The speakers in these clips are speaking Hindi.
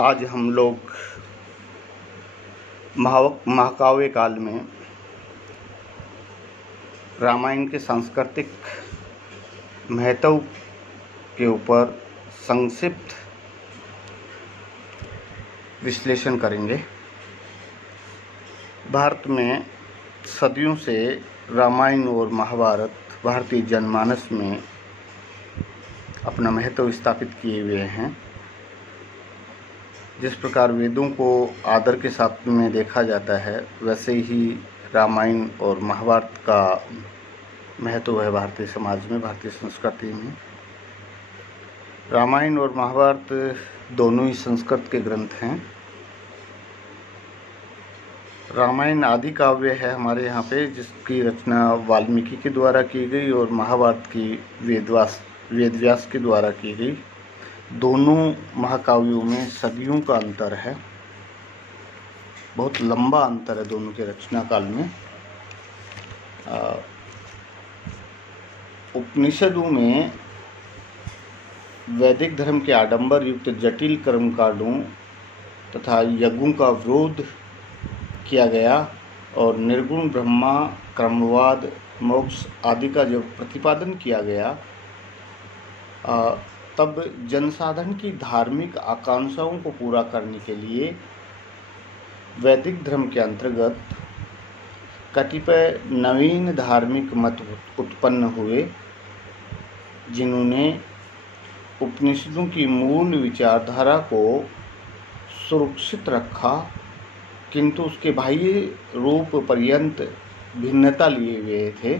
आज हम लोग महाकाव्य काल में रामायण के सांस्कृतिक महत्व के ऊपर संक्षिप्त विश्लेषण करेंगे। भारत में सदियों से रामायण और महाभारत भारतीय जनमानस में अपना महत्व स्थापित किए हुए हैं। जिस प्रकार वेदों को आदर के साथ में देखा जाता है, वैसे ही रामायण और महाभारत का महत्व है भारतीय समाज में, भारतीय संस्कृति में। रामायण और महाभारत दोनों ही संस्कृत के ग्रंथ हैं। रामायण आदि काव्य है हमारे यहाँ पे, जिसकी रचना वाल्मीकि के द्वारा की गई, और महाभारत की वेदव्यास के द्वारा की गई। दोनों महाकाव्यों में सदियों का अंतर है, बहुत लंबा अंतर है दोनों के रचना काल में। उपनिषदों में वैदिक धर्म के आडंबर युक्त जटिल कर्मकांडों तथा यज्ञों का विरोध किया गया और निर्गुण ब्रह्मा, क्रमवाद, मोक्ष आदि का जब प्रतिपादन किया गया, तब जनसाधारण की धार्मिक आकांक्षाओं को पूरा करने के लिए वैदिक धर्म के अंतर्गत कतिपय नवीन धार्मिक मत उत्पन्न हुए, जिन्होंने उपनिषदों की मूल विचारधारा को सुरक्षित रखा, किंतु उसके बाह्य रूप पर्यंत भिन्नता लिए हुए थे।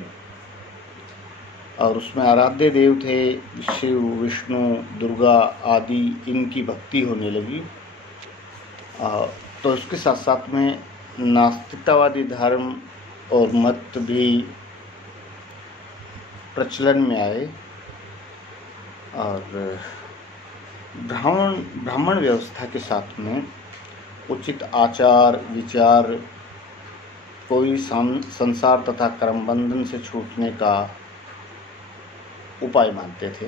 और उसमें आराध्य देव थे शिव, विष्णु, दुर्गा आदि, इनकी भक्ति होने लगी। तो इसके साथ साथ में नास्तिकतावादी धर्म और मत भी प्रचलन में आए, और ब्राह्मण व्यवस्था के साथ में उचित आचार विचार, कोई संसार तथा कर्मबंधन से छूटने का उपाय मानते थे।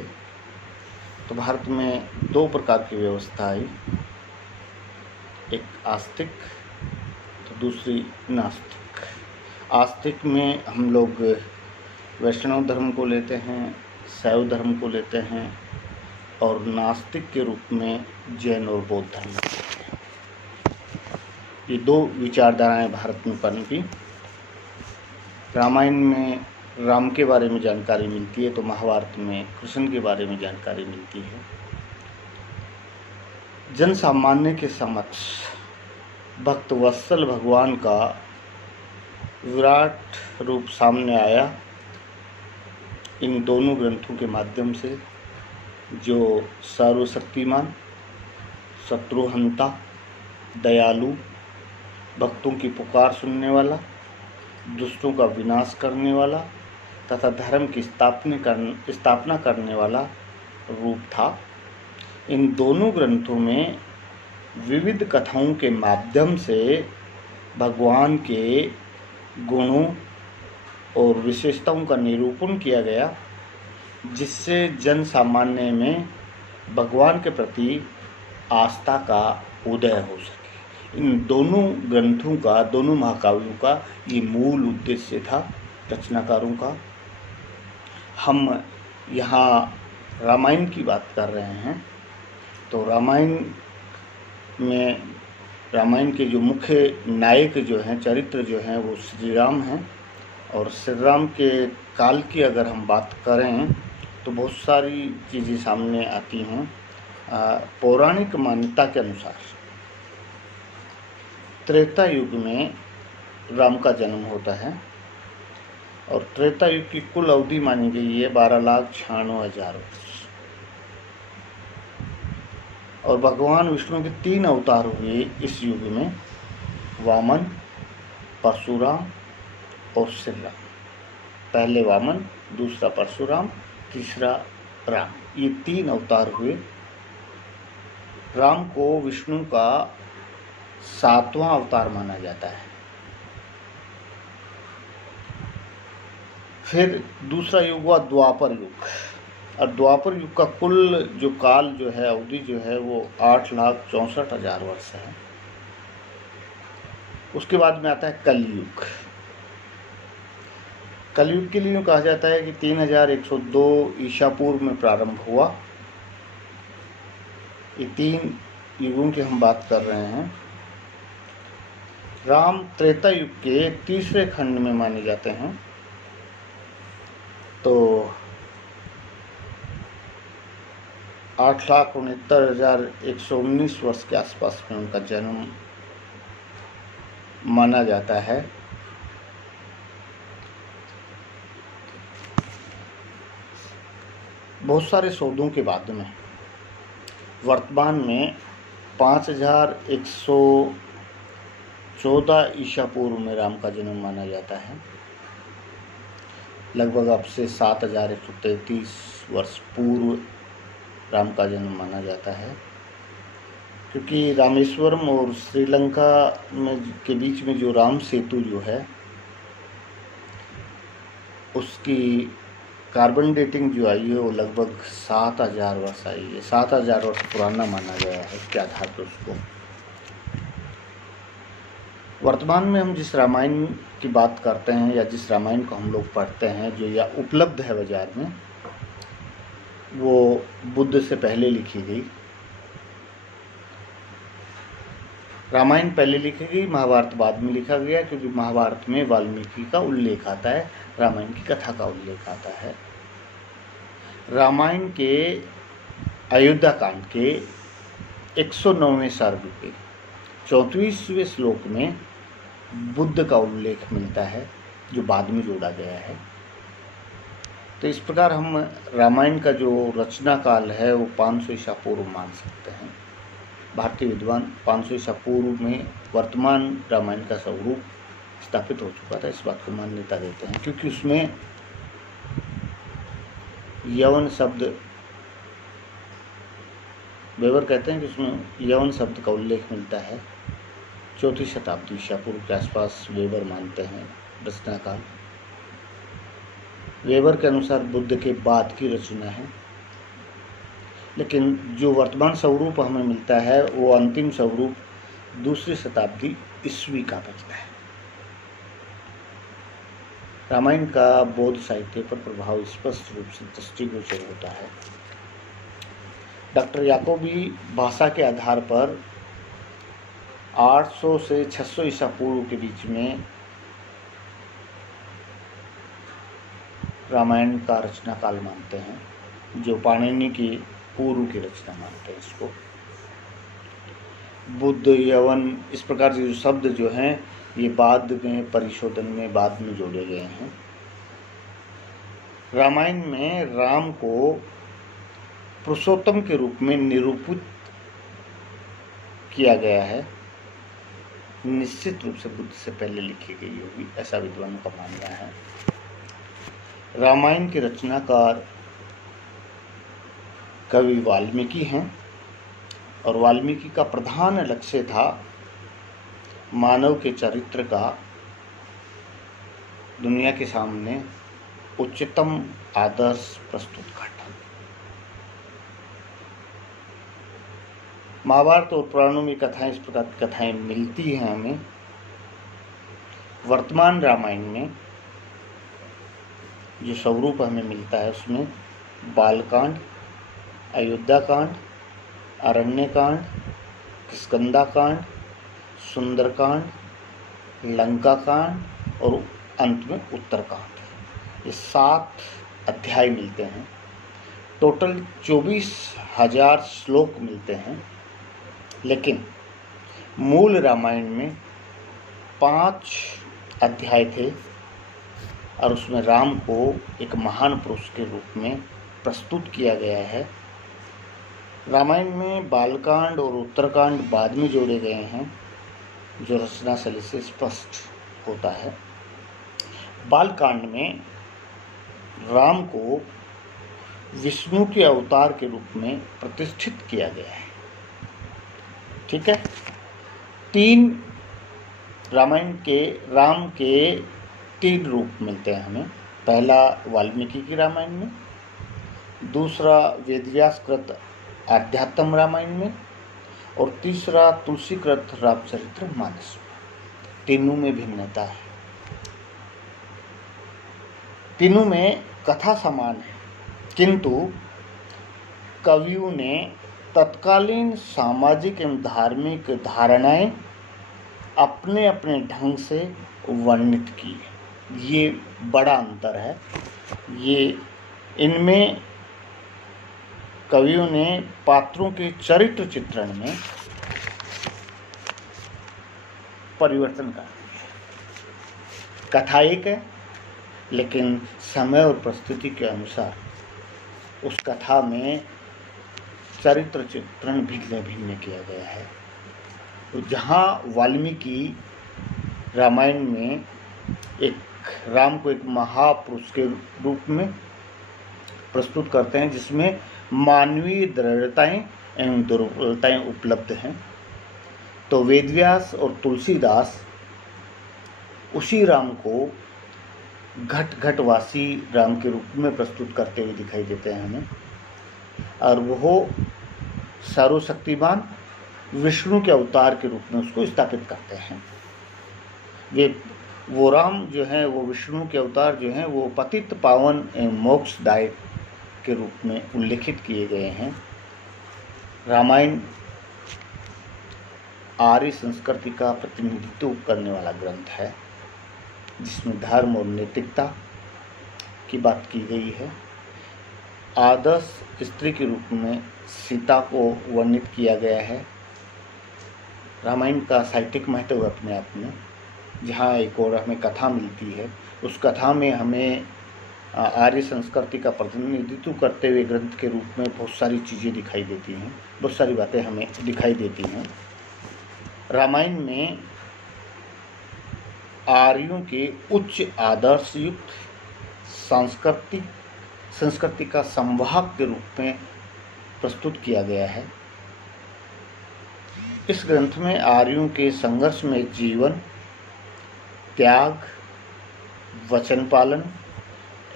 तो भारत में दो प्रकार की व्यवस्था आई, एक आस्तिक तो दूसरी नास्तिक। आस्तिक में हम लोग वैष्णव धर्म को लेते हैं, शैव धर्म को लेते हैं, और नास्तिक के रूप में जैन और बौद्ध धर्म को लेते हैं। ये दो विचारधाराएं भारत में पनपी। रामायण में राम के बारे में जानकारी मिलती है, तो महाभारत में कृष्ण के बारे में जानकारी मिलती है। जन सामान्य के समक्ष भक्त वत्सल भगवान का विराट रूप सामने आया इन दोनों ग्रंथों के माध्यम से, जो सर्वशक्तिमान, शत्रुहंता, दयालु, भक्तों की पुकार सुनने वाला, दुष्टों का विनाश करने वाला तथा धर्म की स्थापना करने वाला रूप था। इन दोनों ग्रंथों में विविध कथाओं के माध्यम से भगवान के गुणों और विशेषताओं का निरूपण किया गया, जिससे जन सामान्य में भगवान के प्रति आस्था का उदय हो सके। इन दोनों ग्रंथों का, दोनों महाकाव्यों का ये मूल उद्देश्य था रचनाकारों का। हम यहाँ रामायण की बात कर रहे हैं, तो रामायण के जो मुख्य नायक जो हैं, चरित्र जो हैं, वो श्री राम हैं। और श्री राम के काल की अगर हम बात करें तो बहुत सारी चीज़ें सामने आती हैं। पौराणिक मान्यता के अनुसार त्रेता युग में राम का जन्म होता है, और त्रेता युग की कुल अवधि मानी गई है 12,96,000 वर्ष। और भगवान विष्णु के 3 अवतार हुए इस युग में, वामन, परशुराम और श्री राम। पहले वामन, दूसरा परशुराम, तीसरा राम, ये 3 अवतार हुए। राम को विष्णु का 7वां अवतार माना जाता है। फिर दूसरा युग हुआ द्वापर युग, और द्वापर युग का कुल जो काल जो है, अवधि जो है, वो 8,64,000 वर्ष है। उसके बाद में आता है कलयुग। कलयुग के लिए यूँ कहा जाता है कि 3102 ईसा पूर्व में प्रारंभ हुआ। ये 3 युगों की हम बात कर रहे हैं। राम त्रेता युग के तीसरे खंड में माने जाते हैं। तो 8,69,119 वर्ष के आसपास में उनका जन्म माना जाता है। बहुत सारे शोधों के बाद में वर्तमान में 5,114 ईसा पूर्व में राम का जन्म माना जाता है। लगभग अब से 7,133 वर्ष पूर्व राम का जन्म माना जाता है, क्योंकि रामेश्वरम और श्रीलंका में के बीच में जो राम सेतु जो है, उसकी कार्बन डेटिंग जो आई है वो लगभग 7,000 वर्ष आई है। 7,000 वर्ष पुराना माना गया है उसके आधार पर उसको। वर्तमान में हम जिस रामायण की बात करते हैं या जिस रामायण को हम लोग पढ़ते हैं, जो या उपलब्ध है बाजार में, वो बुद्ध से पहले लिखी गई। रामायण पहले लिखी गई, महाभारत बाद में लिखा गया, क्योंकि महाभारत में वाल्मीकि का उल्लेख आता है, रामायण की कथा का उल्लेख आता है। रामायण के अयोध्या कांड के 109वें सर्ग के 34वें श्लोक में बुद्ध का उल्लेख मिलता है, जो बाद में जोड़ा गया है। तो इस प्रकार हम रामायण का जो रचना काल है वो 500 ईसा पूर्व मान सकते हैं। भारतीय विद्वान 500 ईसा पूर्व में वर्तमान रामायण का स्वरूप स्थापित हो चुका था, इस बात को मान्यता देते हैं, क्योंकि उसमें यवन शब्द, वेबर कहते हैं कि उसमें यवन शब्द का उल्लेख मिलता है। 4वीं शताब्दी ईसा पूर्व के आसपास वेबर मानते हैं रचना काल। वेबर के अनुसार बुद्ध के बाद की रचना है, लेकिन जो वर्तमान स्वरूप हमें मिलता है वो अंतिम स्वरूप 2री शताब्दी ईस्वी का बचता है। रामायण का बौद्ध साहित्य पर प्रभाव स्पष्ट रूप से दृष्टिगोचर होता है। डॉक्टर याकोबी भाषा के आधार पर 800 से 600 ईसा पूर्व के बीच में रामायण का रचना काल मानते हैं, जो पाणिनि की पूर्व की रचना मानते हैं इसको। बुद्ध, यवन, इस प्रकार के जो शब्द जो हैं ये बाद में परिशोधन में बाद में जोड़े गए हैं। रामायण में राम को पुरुषोत्तम के रूप में निरूपित किया गया है। निश्चित रूप से बुद्ध से पहले लिखी गई होगी, ऐसा विद्वानों का मानना है। रामायण के रचनाकार कवि वाल्मीकि हैं, और वाल्मीकि का प्रधान लक्ष्य था मानव के चरित्र का दुनिया के सामने उच्चतम आदर्श प्रस्तुत करना। महाभारत और पुराणों में कथाएं, इस प्रकार की कथाएं मिलती हैं हमें। वर्तमान रामायण में जो स्वरूप हमें मिलता है उसमें बालकांड, अयोध्याकांड, अरण्यकांड, किष्किंधाकांड, सुंदरकांड, लंकाकांड और अंत में उत्तरकांड, ये 7 अध्याय मिलते हैं। टोटल 24,000 श्लोक मिलते हैं, लेकिन मूल रामायण में 5 अध्याय थे, और उसमें राम को एक महान पुरुष के रूप में प्रस्तुत किया गया है। रामायण में बालकांड और उत्तरकांड बाद में जोड़े गए हैं, जो रचना शैली से स्पष्ट होता है। बालकांड में राम को विष्णु के अवतार के रूप में प्रतिष्ठित किया गया है। ठीक है, 3 रामायण के राम के 3 रूप मिलते हैं हमें। पहला वाल्मीकि की रामायण में, दूसरा वेदव्यास कृत आध्यात्म रामायण में, और तीसरा तुलसी कृत रामचरित्र मानस। तीनों में भिन्नता है, तीनों में कथा समान है, किंतु कवियों ने तत्कालीन सामाजिक एवं धार्मिक धारणाएं अपने अपने ढंग से वर्णित की। ये बड़ा अंतर है। ये इनमें कवियों ने पात्रों के चरित्र चित्रण में परिवर्तन कर दिया। कथा एक है, लेकिन समय और परिस्थिति के अनुसार उस कथा में चरित्र चित्रण भिन्न भिन्न किया गया है। तो जहाँ वाल्मीकि रामायण में एक राम को एक महापुरुष के रूप में प्रस्तुत करते हैं, जिसमें मानवीय दृढ़ताएं एवं दुर्बलताएं उपलब्ध हैं, तो वेदव्यास और तुलसीदास उसी राम को घट घटवासी राम के रूप में प्रस्तुत करते हुए दिखाई देते हैं हमें, और वो सर्वशक्तिमान विष्णु के अवतार के रूप में उसको स्थापित करते हैं। वो राम जो है, वो विष्णु के अवतार जो हैं, वो पतित पावन एवं मोक्षदायक के रूप में उल्लेखित किए गए हैं। रामायण आर्य संस्कृति का प्रतिनिधित्व करने वाला ग्रंथ है, जिसमें धर्म और नैतिकता की बात की गई है। आदर्श स्त्री के रूप में सीता को वर्णित किया गया है। रामायण का साहित्यिक महत्व अपने आप में, जहाँ एक और हमें कथा मिलती है, उस कथा में हमें आर्य संस्कृति का प्रतिनिधित्व करते हुए ग्रंथ के रूप में बहुत सारी चीज़ें दिखाई देती हैं, बहुत सारी बातें हमें दिखाई देती हैं। रामायण में आर्यों के उच्च आदर्श युक्त संस्कृति का संवाहक के रूप में प्रस्तुत किया गया है। इस ग्रंथ में आर्यों के संघर्ष में जीवन, त्याग, वचन पालन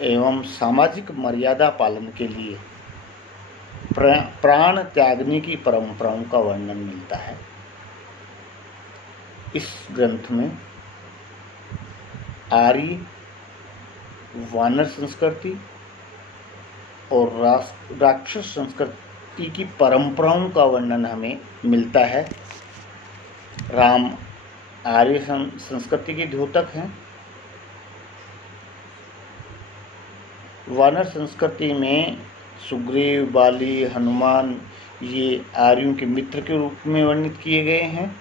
एवं सामाजिक मर्यादा पालन के लिए प्राण त्यागने की परंपराओं का वर्णन मिलता है। इस ग्रंथ में आर्य वानर संस्कृति और राक्षस संस्कृति की परंपराओं का वर्णन हमें मिलता है। राम आर्य संस्कृति के द्योतक हैं। वानर संस्कृति में सुग्रीव, बाली, हनुमान ये आर्यों के मित्र के रूप में वर्णित किए गए हैं,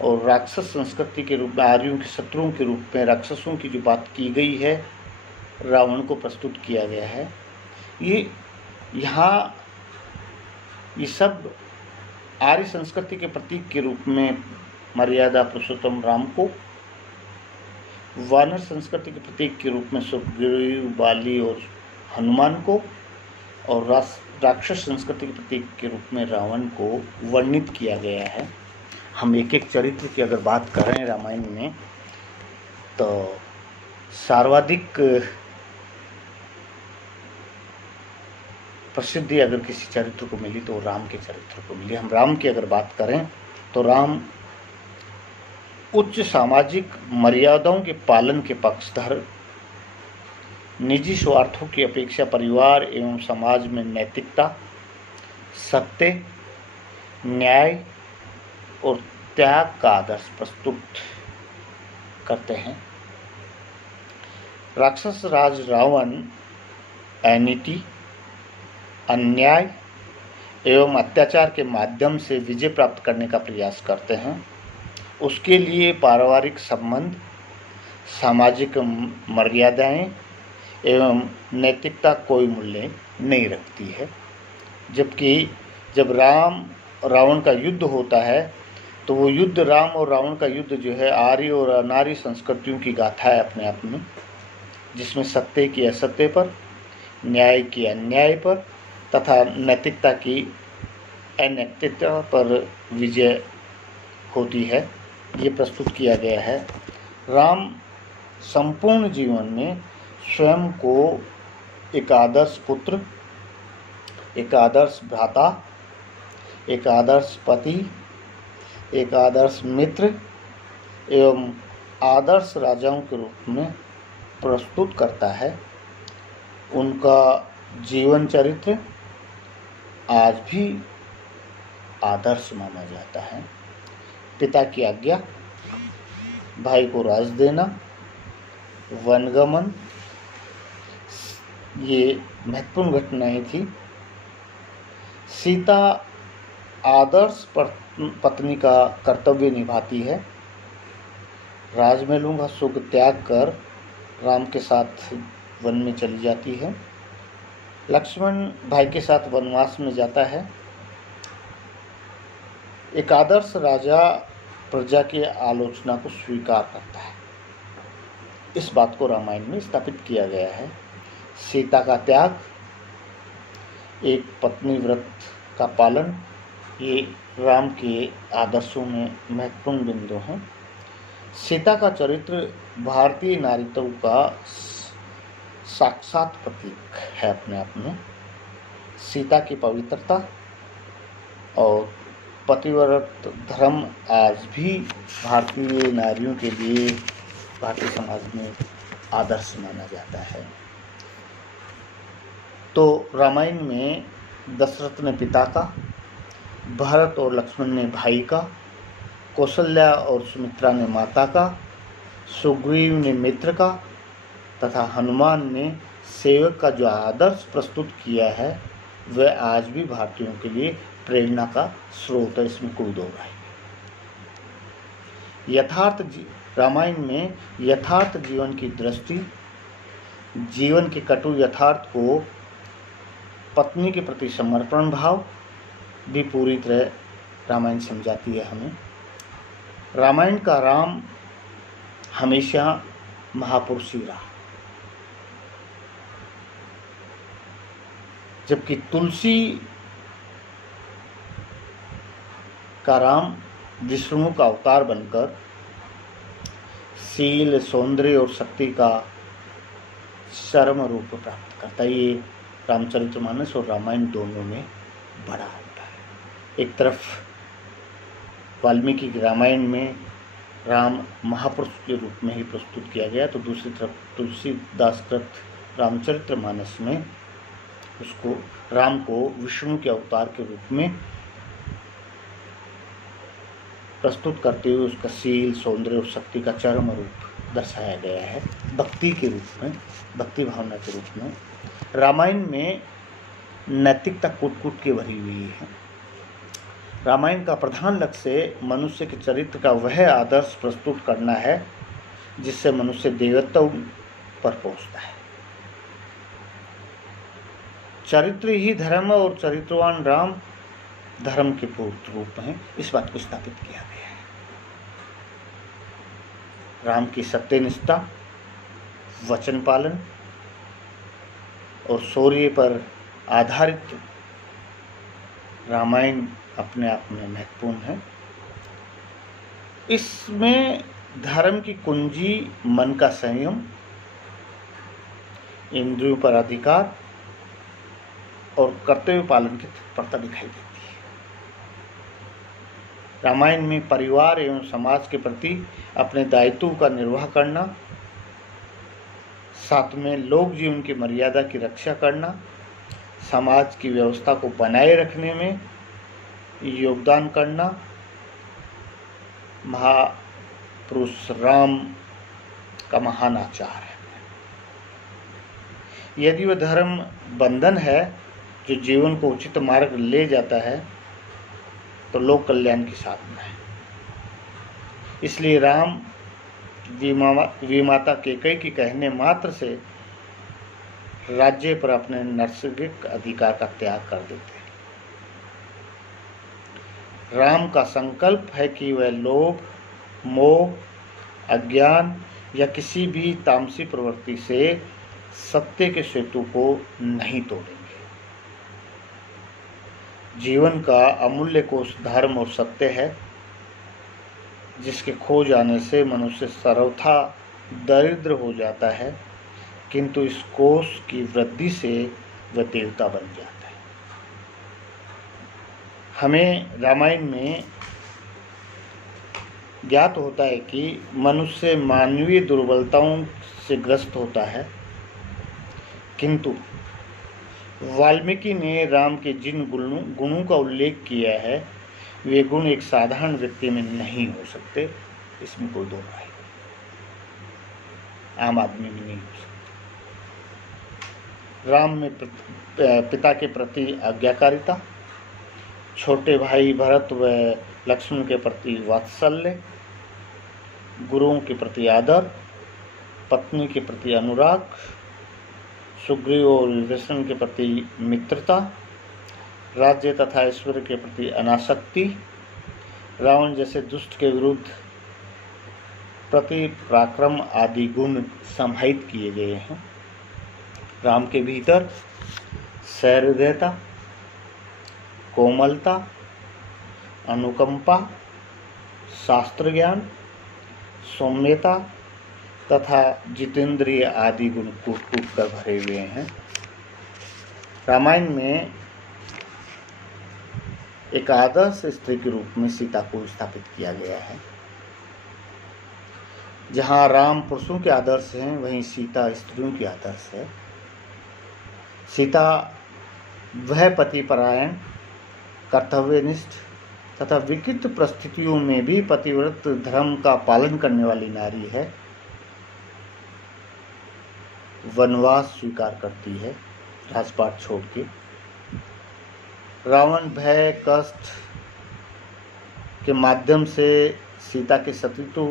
और राक्षस संस्कृति के रूप में आर्यों के शत्रुओं के रूप में राक्षसों की जो बात की गई है, रावण को प्रस्तुत किया गया है। ये सब आर्य संस्कृति के प्रतीक के रूप में मर्यादा पुरुषोत्तम राम को, वानर संस्कृति के प्रतीक के रूप में सुग्रीव, बाली और हनुमान को, और राक्षस संस्कृति के प्रतीक के रूप में रावण को वर्णित किया गया है। हम एक एक चरित्र की अगर बात करें रामायण में, तो सर्वाधिक प्रसिद्धि अगर किसी चरित्र को मिली तो राम के चरित्र को मिली। हम राम की अगर बात करें तो राम उच्च सामाजिक मर्यादाओं के पालन के पक्षधर, निजी स्वार्थों की अपेक्षा परिवार एवं समाज में नैतिकता, सत्य, न्याय और त्याग का आदर्श प्रस्तुत करते हैं। राक्षस राज रावण अनीति, अन्याय एवं अत्याचार के माध्यम से विजय प्राप्त करने का प्रयास करते हैं। उसके लिए पारिवारिक संबंध, सामाजिक मर्यादाएं एवं नैतिकता कोई मूल्य नहीं रखती है। जबकि जब राम रावण का युद्ध होता है, तो वो युद्ध, राम और रावण का युद्ध जो है, आर्य और अनार्य संस्कृतियों की गाथा है अपने आप में, जिसमें सत्य की असत्य पर, न्याय की अन्याय पर तथा नैतिकता की अनैतिकता पर विजय होती है, ये प्रस्तुत किया गया है। राम संपूर्ण जीवन में स्वयं को एक आदर्श पुत्र एक आदर्श भ्राता, एक आदर्श पति, एक आदर्श मित्र एवं आदर्श राजाओं के रूप में प्रस्तुत करता है। उनका जीवन चरित्र आज भी आदर्श माना जाता है। पिता की आज्ञा, भाई को राज देना, वनगमन, ये महत्वपूर्ण घटनाएं थी। सीता आदर्श पत्नी का कर्तव्य निभाती है। राजमहलों का सुख त्याग कर राम के साथ वन में चली जाती है। लक्ष्मण भाई के साथ वनवास में जाता है। एक आदर्श राजा प्रजा की आलोचना को स्वीकार करता है। इस बात को रामायण में स्थापित किया गया है। सीता का त्याग, एक पत्नी व्रत का पालन, ये राम के आदर्शों में महत्वपूर्ण बिंदु हैं। सीता का चरित्र भारतीय नारीत्व का साक्षात प्रतीक है अपने आप में। सीता की पवित्रता और पतिव्रत धर्म आज भी भारतीय नारियों के लिए भारतीय समाज में आदर्श माना जाता है। तो रामायण में दशरथ ने पिता का, भरत और लक्ष्मण ने भाई का, कौशल्या और सुमित्रा ने माता का, सुग्रीव ने मित्र का तथा हनुमान ने सेवक का जो आदर्श प्रस्तुत किया है वह आज भी भारतीयों के लिए प्रेरणा का स्रोत है। इसमें कोई दो राय नहीं। रामायण में यथार्थ जीवन की दृष्टि, जीवन के कटु यथार्थ को पत्नी के प्रति समर्पण भाव भी पूरी तरह रामायण समझाती है हमें। रामायण का राम हमेशा महापुरुष ही रहा, जबकि तुलसी का राम विष्णु का अवतार बनकर शील, सौंदर्य और शक्ति का चरम रूप प्राप्त करता है। ये रामचरितमानस और रामायण दोनों में बड़ा अंतर है। एक तरफ वाल्मीकि की रामायण में राम महापुरुष के रूप में ही प्रस्तुत किया गया, तो दूसरी तरफ तुलसीदास कृत रामचरितमानस में उसको राम को विष्णु के अवतार के रूप में प्रस्तुत करते हुए उसका शील, सौंदर्य और शक्ति का चरम रूप दर्शाया गया है। भक्ति के रूप में, भक्ति भावना के रूप में रामायण में नैतिकता कूट-कूट के भरी हुई है। रामायण का प्रधान लक्ष्य मनुष्य के चरित्र का वह आदर्श प्रस्तुत करना है जिससे मनुष्य देवत्व पर पहुंचता है। चरित्र ही धर्म और चरित्रवान राम धर्म के पूर्ण रूप हैं, इस बात को स्थापित किया गया है। राम की सत्यनिष्ठा, वचन पालन और शौर्य पर आधारित रामायण अपने आप में महत्वपूर्ण है। इसमें धर्म की कुंजी मन का संयम, इंद्रियों पर अधिकार और कर्तव्य पालन की तत्परता दिखाई देती है। रामायण में परिवार एवं समाज के प्रति अपने दायित्व का निर्वाह करना, साथ में लोक जीवन की मर्यादा की रक्षा करना, समाज की व्यवस्था को बनाए रखने में योगदान करना महापुरुष राम का महान आचार है। यदि वह धर्म बंधन है जो जीवन को उचित मार्ग ले जाता है तो लोक कल्याण की साधना है। इसलिए राम विमाता कैकेयी के कहने मात्र से राज्य पर अपने नैसर्गिक अधिकार का त्याग कर देते हैं। राम का संकल्प है कि वह लोभ, मोह, अज्ञान या किसी भी तामसी प्रवृत्ति से सत्य के सेतु को नहीं तोड़ेंगे। जीवन का अमूल्य कोष धर्म और सत्य है, जिसके खो जाने से मनुष्य सर्वथा दरिद्र हो जाता है, किंतु इस कोष की वृद्धि से वह देवता बन जाता है। हमें रामायण में ज्ञात होता है कि मनुष्य मानवीय दुर्बलताओं से ग्रस्त होता है, किंतु वाल्मीकि ने राम के जिन गुणों का उल्लेख किया है वे गुण एक साधारण व्यक्ति में नहीं हो सकते, इसमें कोई दो राय नहीं, आम आदमी में नहीं हो सकते। राम में पिता के प्रति आज्ञाकारिता, छोटे भाई भरत व लक्ष्मण के प्रति वात्सल्य, गुरुओं के प्रति आदर, पत्नी के प्रति अनुराग, सुग्रीव और विभीषण के प्रति मित्रता, राज्य तथा ऐश्वर्य के प्रति अनासक्ति, रावण जैसे दुष्ट के विरुद्ध प्रति पराक्रम आदि गुण समाहित किए गए हैं। राम के भीतर सहृदयता, कोमलता, अनुकंपा, शास्त्र ज्ञान, सौम्यता तथा जितेंद्रिय आदि गुण कूट कूट कर भरे हुए हैं। रामायण में एक आदर्श स्त्री के रूप में सीता को स्थापित किया गया है। जहाँ राम पुरुषों के आदर्श हैं, वहीं सीता स्त्रियों की आदर्श है। सीता वह पतिपरायण, कर्तव्यनिष्ठ तथा विकृत परिस्थितियों में भी पतिव्रत धर्म का पालन करने वाली नारी है। वनवास स्वीकार करती है राजपाट छोड़ के। रावण भय कष्ट के माध्यम से सीता के शत्रुत्व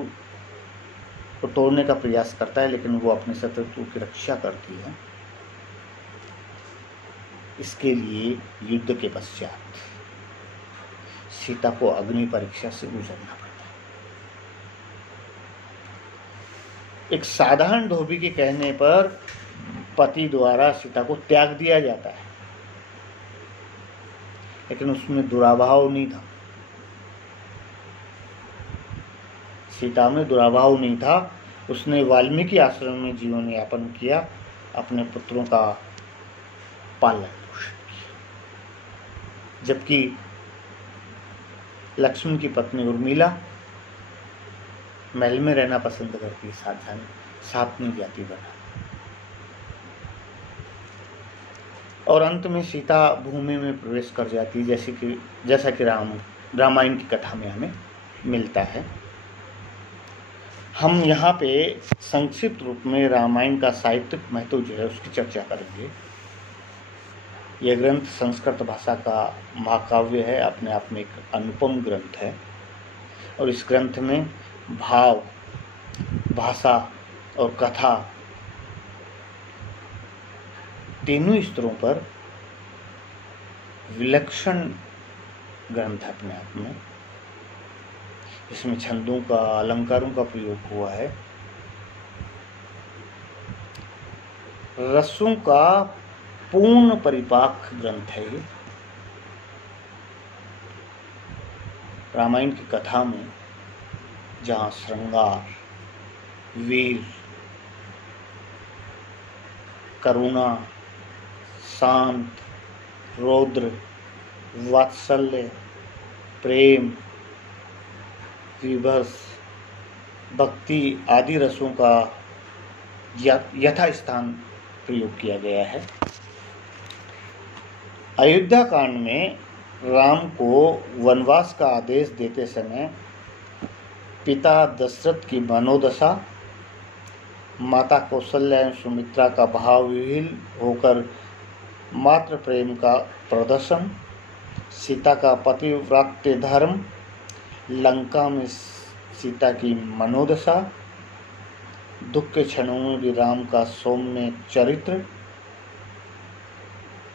को तोड़ने का प्रयास करता है, लेकिन वो अपने शत्रुत्व की रक्षा करती है। इसके लिए युद्ध के पश्चात सीता को अग्नि परीक्षा से गुजरना पड़ता है। एक साधारण धोबी के कहने पर पति द्वारा सीता को त्याग दिया जाता है, लेकिन उसमें दुराभाव नहीं था। सीता में दुराभाव नहीं था। उसने वाल्मीकि आश्रम में जीवन यापन किया, अपने पुत्रों का पालन पोषण किया। जबकि लक्ष्मण की पत्नी उर्मिला महल में रहना पसंद करती है, साथ नहीं जाती बना। और अंत में सीता भूमि में प्रवेश कर जाती, जैसा कि रामायण की कथा में हमें मिलता है। हम यहाँ पे संक्षिप्त रूप में रामायण का साहित्यिक महत्व जो है उसकी चर्चा करेंगे। यह ग्रंथ संस्कृत भाषा का महाकाव्य है, अपने आप में एक अनुपम ग्रंथ है। और इस ग्रंथ में भाव, भाषा और कथा तीनों स्तरों पर विलक्षण ग्रंथ है अपने आप में। इसमें छंदों का, अलंकारों का प्रयोग हुआ है। रसों का पूर्ण परिपाक ग्रंथ है ये। रामायण की कथा में जहाँ श्रृंगार, वीर, करुणा, शांत, रौद्र, वात्सल्य, प्रेम, विभस, भक्ति आदि रसों का यथास्थान प्रयोग किया गया है। अयोध्या कांड में राम को वनवास का आदेश देते समय पिता दशरथ की मनोदशा, माता कौशल्या एवं सुमित्रा का भाव विहीन होकर मातृ प्रेम का प्रदर्शन, सीता का पतिव्रत्य धर्म, लंका में सीता की मनोदशा, दुख के क्षणों में भी राम का सौम्य चरित्र,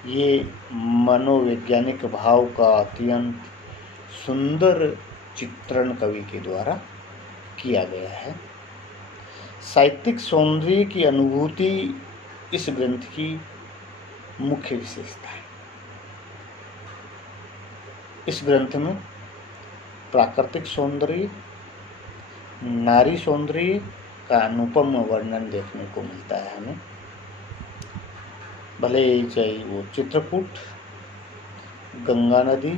ये मनोवैज्ञानिक भाव का अत्यंत सुंदर चित्रण कवि के द्वारा किया गया है। साहित्यिक सौंदर्य की अनुभूति इस ग्रंथ की मुख्य विशेषता है। इस ग्रंथ में प्राकृतिक सौंदर्य, नारी सौंदर्य का अनुपम वर्णन देखने को मिलता है हमें। भले ही चाहे वो चित्रकूट, गंगा नदी,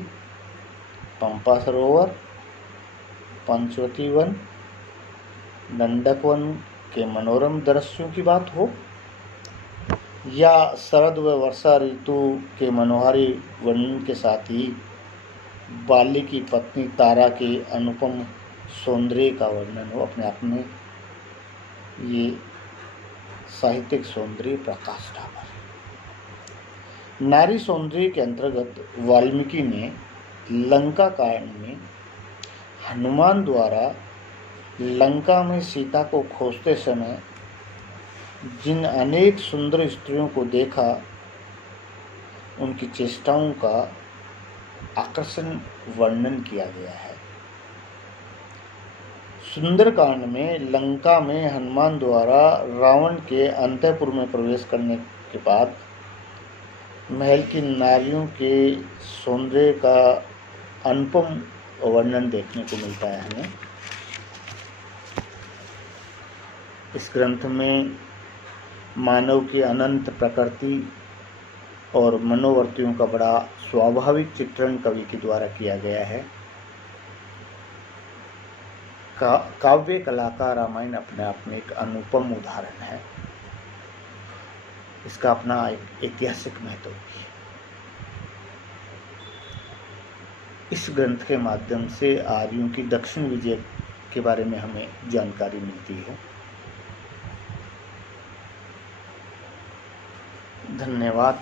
पंपा सरोवर, पंचवटी वन, दंडक वन के मनोरम दृश्यों की बात हो, या शरद व वर्षा ऋतु के मनोहारी वर्णन के साथ ही बाली की पत्नी तारा के अनुपम सौंदर्य का वर्णन हो, अपने आप में ये साहित्यिक सौंदर्य प्रकाष्ठा पर। नारी सौंदर्य के अंतर्गत वाल्मीकि ने लंका कांड में हनुमान द्वारा लंका में सीता को खोजते समय जिन अनेक सुंदर स्त्रियों को देखा, उनकी चेष्टाओं का आकर्षण वर्णन किया गया है। सुंदरकांड में लंका में हनुमान द्वारा रावण के अंतःपुर में प्रवेश करने के बाद महल की नारियों के सौंदर्य का अनुपम वर्णन देखने को मिलता है हमें। इस ग्रंथ में मानव की अनंत प्रकृति और मनोवर्तियों का बड़ा स्वाभाविक चित्रण कवि के द्वारा किया गया है। काव्य कला का रामायण अपने आप में एक अनुपम उदाहरण है। इसका अपना एक ऐतिहासिक महत्व भी है। इस ग्रंथ के माध्यम से आर्यों की दक्षिण विजय के बारे में हमें जानकारी मिलती है। धन्यवाद।